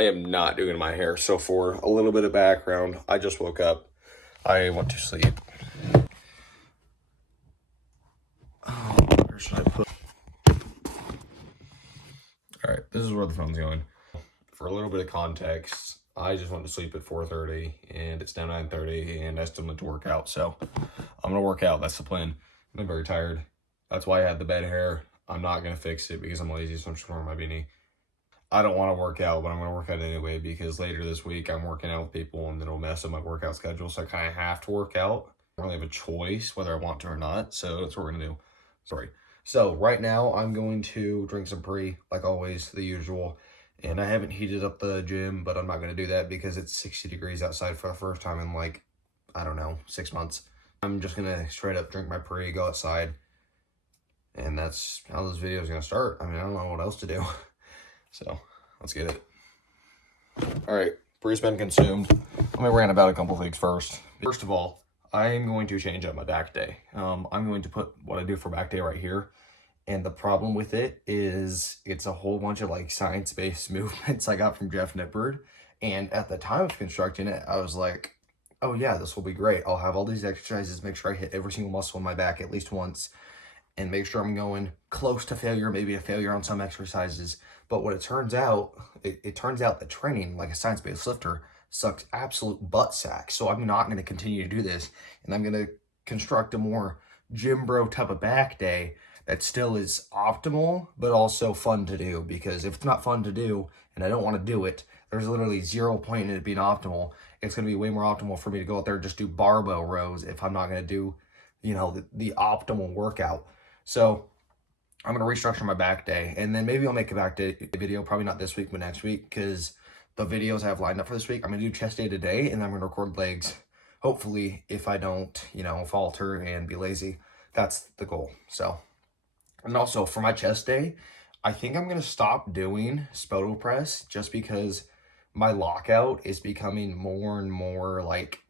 I am not doing my hair. So for a little bit of background, I just woke up. I went to sleep. Oh, where should I put? All right, this is where the phone's going. For a little bit of context, I just went to sleep at 4:30 and it's now 9:30 and I still need to work out. So I'm gonna work out. That's the plan. I'm very tired. That's why I had the bed hair. I'm not gonna fix it because I'm lazy, so I'm just wearing my beanie. I don't want to work out, but I'm going to work out anyway because later this week I'm working out with people and it'll mess up my workout schedule. So I kind of have to work out. I don't really have a choice whether I want to or not. So that's what we're going to do. Sorry. So right now I'm going to drink some pre, like always, the usual. And I haven't heated up the gym, but I'm not going to do that because it's 60 degrees outside for the first time in like, I don't know, 6 months. I'm just going to straight up drink my pre, go outside. And that's how this video is going to start. I mean, I don't know what else to do. So let's get it. All right, pre's been consumed. Let me rant about a couple things first. First of all, I am going to change up my back day. I'm going to put what I do for back day right here. And the problem with it is it's a whole bunch of like science-based movements I got from Jeff Nippard. And at the time of constructing it, I was like, oh yeah, this will be great. I'll have all these exercises, make sure I hit every single muscle in my back at least once, and make sure I'm going close to failure, maybe a failure on some exercises. But what it turns out, it turns out that training like a science-based lifter sucks absolute butt sack. So I'm not going to continue to do this, and I'm going to construct a more gym bro type of back day that still is optimal, but also fun to do. Because if it's not fun to do, and I don't want to do it, there's literally zero point in it being optimal. It's going to be way more optimal for me to go out there and just do barbell rows if I'm not going to do, you know, the optimal workout. So I'm going to restructure my back day, and then maybe I'll make a back day video, probably not this week, but next week, because the videos I have lined up for this week, I'm going to do chest day today, and then I'm going to record legs, hopefully, if I don't, you know, falter and be lazy. That's the goal. So, and also for my chest day, I think I'm going to stop doing Spoto press just because my lockout is becoming more and more like,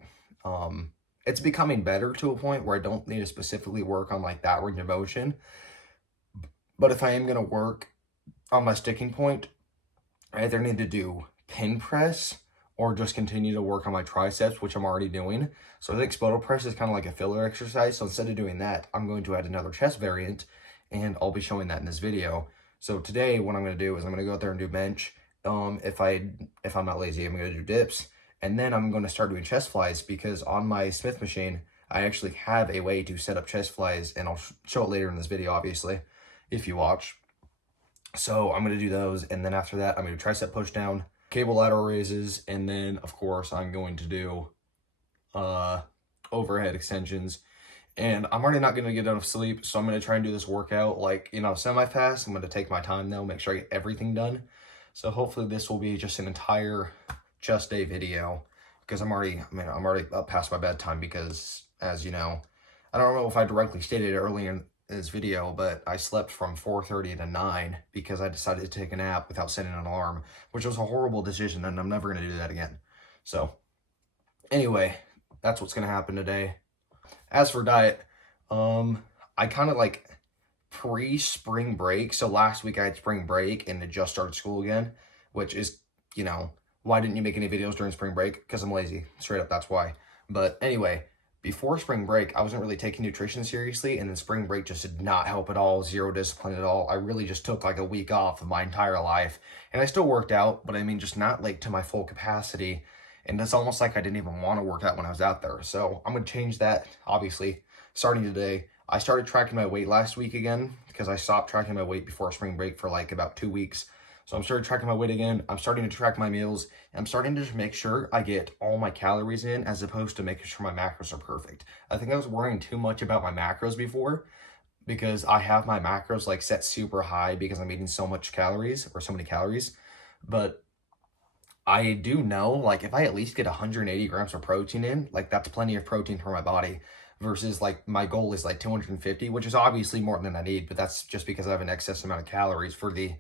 it's becoming better to a point where I don't need to specifically work on like that range of motion. But if I am going to work on my sticking point, I either need to do pin press or just continue to work on my triceps, which I'm already doing. So I think Spoto press is kind of like a filler exercise. So instead of doing that, I'm going to add another chest variant, and I'll be showing that in this video. So today, what I'm going to do is I'm going to go out there and do bench. If I'm not lazy, I'm going to do dips. And then I'm going to start doing chest flies because on my Smith machine, I actually have a way to set up chest flies, and I'll show it later in this video, obviously, if you watch. So I'm going to do those, and then after that, I'm going to do tricep push down, cable lateral raises, and then, of course, I'm going to do overhead extensions. And I'm already not going to get enough sleep, so I'm going to try and do this workout, like, you know, semi-fast. I'm going to take my time, though, make sure I get everything done. So hopefully this will be just an entire chest day video, because I'm already up past my bedtime because, as you know, I don't know if I directly stated it earlier in this video, but I slept from 4:30 to 9 because I decided to take a nap without setting an alarm, which was a horrible decision, and I'm never going to do that again. So anyway, that's what's going to happen today. As for diet, I kind of like pre-spring break. So last week I had spring break and it just started school again, which is, you know, why didn't you make any videos during spring break? Because I'm lazy. Straight up, that's why. But anyway, before spring break, I wasn't really taking nutrition seriously, and then spring break just did not help at all, zero discipline at all. I really just took like a week off of my entire life, and I still worked out, but I mean, just not like to my full capacity, and it's almost like I didn't even want to work out when I was out there. So I'm going to change that, obviously, starting today. I started tracking my weight last week again, because I stopped tracking my weight before spring break for like about 2 weeks. So I'm starting tracking my weight again. I'm starting to track my meals. I'm starting to just make sure I get all my calories in, as opposed to making sure my macros are perfect. I think I was worrying too much about my macros before, because I have my macros like set super high because I'm eating so much calories, or so many calories. But I do know, like, if I at least get 180 grams of protein in, like, that's plenty of protein for my body, versus like my goal is like 250, which is obviously more than I need, but that's just because I have an excess amount of calories for the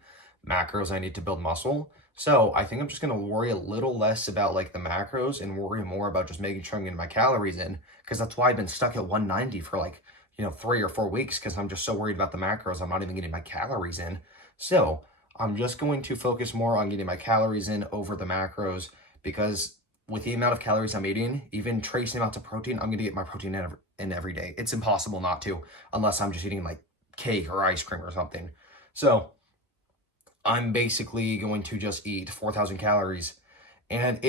macros I need to build muscle. So I think I'm just going to worry a little less about like the macros and worry more about just making sure I'm getting my calories in, because that's why I've been stuck at 190 for like, you know, 3 or 4 weeks, because I'm just so worried about the macros. I'm not even getting my calories in. So I'm just going to focus more on getting my calories in over the macros, because with the amount of calories I'm eating, even tracing amounts of protein, I'm going to get my protein in every day. It's impossible not to, unless I'm just eating like cake or ice cream or something. So I'm basically going to just eat 4,000 calories, and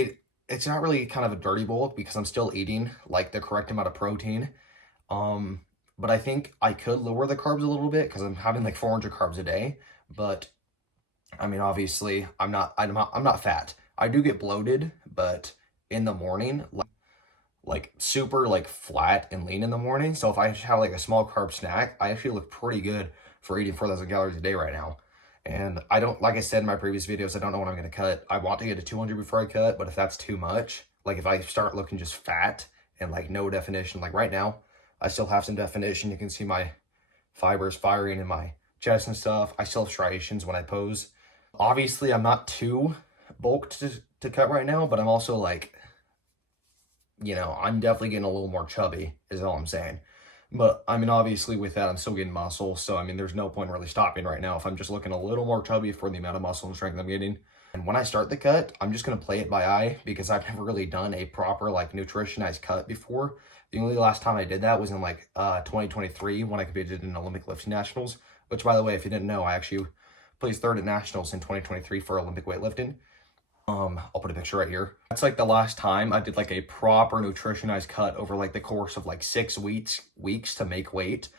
it's not really kind of a dirty bowl because I'm still eating like the correct amount of protein. But I think I could lower the carbs a little bit because I'm having like 400 carbs a day. But I mean, obviously, I'm not fat. I do get bloated, but in the morning, like super like flat and lean in the morning. So if I have like a small carb snack, I actually look pretty good for eating 4,000 calories a day right now. And I don't, like I said in my previous videos, I don't know what I'm going to cut. I want to get to 200 before I cut, but if that's too much, like if I start looking just fat and like no definition, like right now, I still have some definition. You can see my fibers firing in my chest and stuff. I still have striations when I pose. Obviously, I'm not too bulked to cut right now, but I'm also like, you know, I'm definitely getting a little more chubby is all I'm saying. But I mean, obviously with that, I'm still getting muscle. So I mean, there's no point really stopping right now if I'm just looking a little more chubby for the amount of muscle and strength I'm getting. And when I start the cut, I'm just going to play it by eye because I've never really done a proper like nutritionized cut before. The only last time I did that was in like 2023 when I competed in Olympic lifting nationals, which by the way, if you didn't know, I actually placed third at nationals in 2023 for Olympic weightlifting. I'll put a picture right here. That's like the last time I did like a proper nutritionized cut over like the course of like 6 weeks to make weight.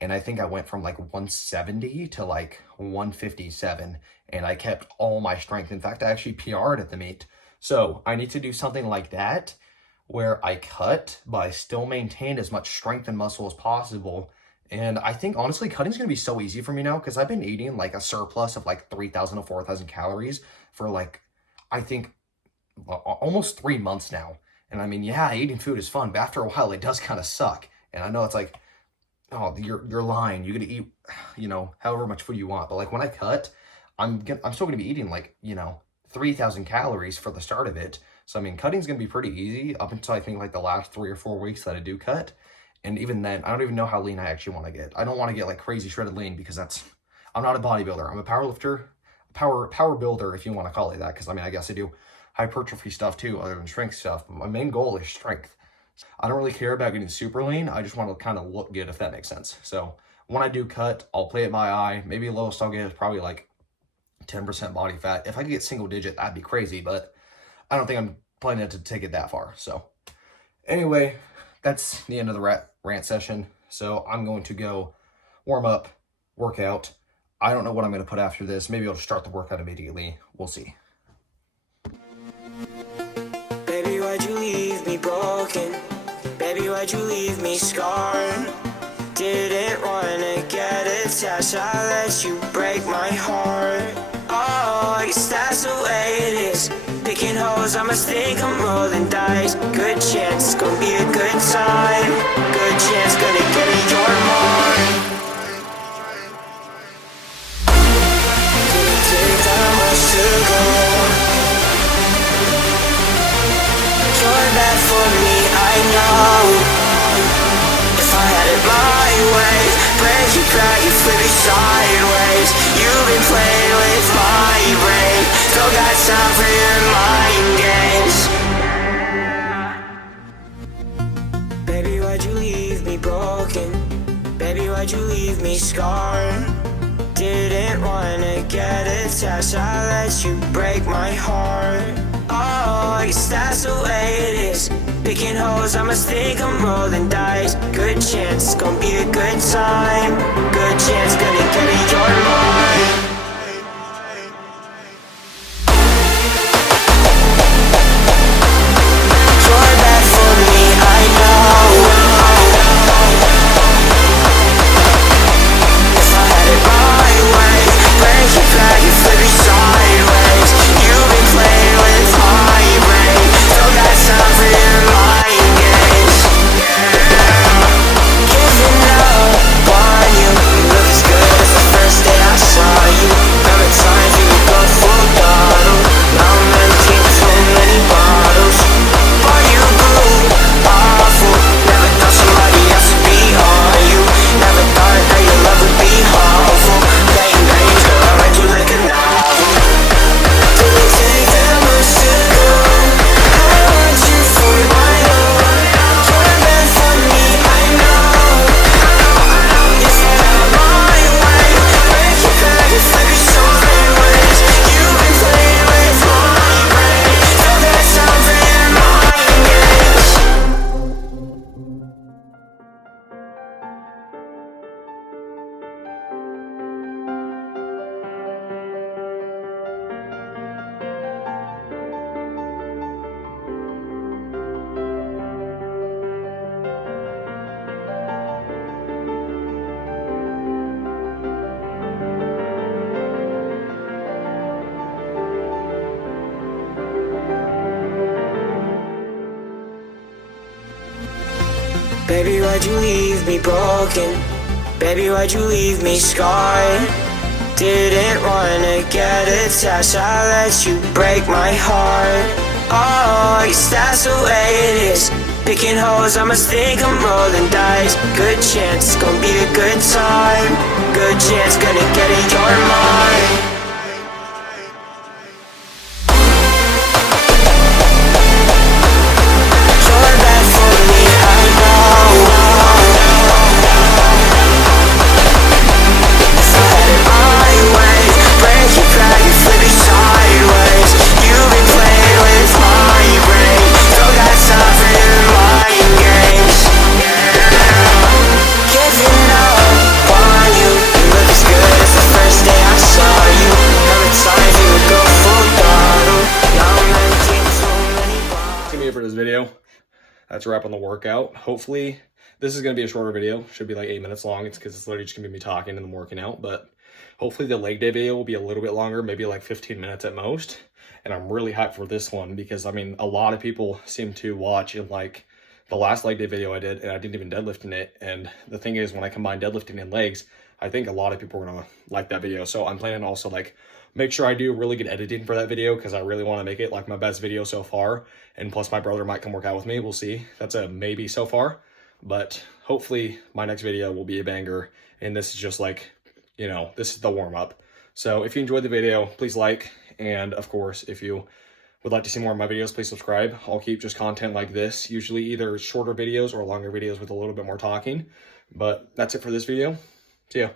And I think I went from like 170 to like 157, and I kept all my strength. In fact, I actually PR'd at the meet. So I need to do something like that where I cut, but I still maintain as much strength and muscle as possible. And I think honestly, cutting is going to be so easy for me now because I've been eating like a surplus of like 3,000 to 4,000 calories for like, I think almost 3 months now. And I mean, yeah, eating food is fun, but after a while it does kind of suck. And I know it's like, oh, you're lying. You're going to eat, you know, however much food you want. But like when I cut, I'm still going to be eating like, you know, 3,000 calories for the start of it. So, I mean, cutting's going to be pretty easy up until I think like the last 3 or 4 weeks that I do cut. And even then, I don't even know how lean I actually want to get. I don't want to get like crazy shredded lean because I'm not a bodybuilder. I'm a powerlifter, power builder, if you want to call it that. Because I mean, I guess I do hypertrophy stuff too, other than strength stuff. But my main goal is strength. I don't really care about getting super lean. I just want to kind of look good, if that makes sense. So when I do cut, I'll play it by eye. Maybe the lowest I'll get is probably like 10% body fat. If I could get single digit, that'd be crazy. But I don't think I'm planning to take it that far. So anyway, that's the end of the rant session. So I'm going to go warm up, work out. I don't know what I'm going to put after this. Maybe I'll just start the workout immediately. We'll see. Baby, why'd you leave me broken? Baby, why'd you leave me scarred? Didn't wanna get attached, I let you break my heart. Oh, I guess that's the way it is. Picking holes, I must think I'm rolling dice. Good chance, it's gonna be a good time. Good chance, gonna get in your mind. Didn't take that much to go. You're bad for me, I know. If I had it my way, break you, crack you, flip you sideways. You've been playing with my brain, still got time for your mind games. Baby, why'd you leave me broken? Baby, why'd you leave me scarred? Didn't wanna get attached, I let you break my heart. Oh, I guess that's the way it is. Picking holes, I must think I'm rolling dice. Good chance, it's gonna be a good time. Good chance, gonna get in your mind. You're bad for me, I know. If I had it my way, break you, crack you, flip you sideways. You've been playing with my brain, still got time for your mind games. Giving up on you, you look as good as the first day I Baby, why'd you leave me broken? Baby, why'd you leave me scarred? Didn't wanna get attached, I let you break my heart. Oh, I guess that's the way it is. Picking holes, I must think I'm rolling dice. Good chance, it's gonna be a good time. Good chance, gonna get in your mind. You're bad for me, I know. If I had it my way, break your back and flip it sideways. You've been playing with my brain. Don't got time for your mind games. Giving up on you. You look as good as the first day I saw you. Every time you would go full throttle. Now I'm emptying so many bottles. See me for this video. That's a wrap on the workout. Hopefully, this is going to be a shorter video. Should be like 8 minutes long. It's because it's literally just going to be me talking and then working out. But hopefully the leg day video will be a little bit longer, maybe like 15 minutes at most. And I'm really hyped for this one because, I mean, a lot of people seem to watch in like the last leg day video I did, and I didn't even deadlift in it. And the thing is, when I combine deadlifting and legs, I think a lot of people are going to like that video. So I'm planning to also like make sure I do really good editing for that video because I really want to make it like my best video so far. And plus my brother might come work out with me. We'll see. That's a maybe so far. But hopefully my next video will be a banger. And this is just like, you know, this is the warm up. So if you enjoyed the video, please like. And of course, if you would like to see more of my videos, please subscribe. I'll keep just content like this, usually either shorter videos or longer videos with a little bit more talking. But that's it for this video. See ya.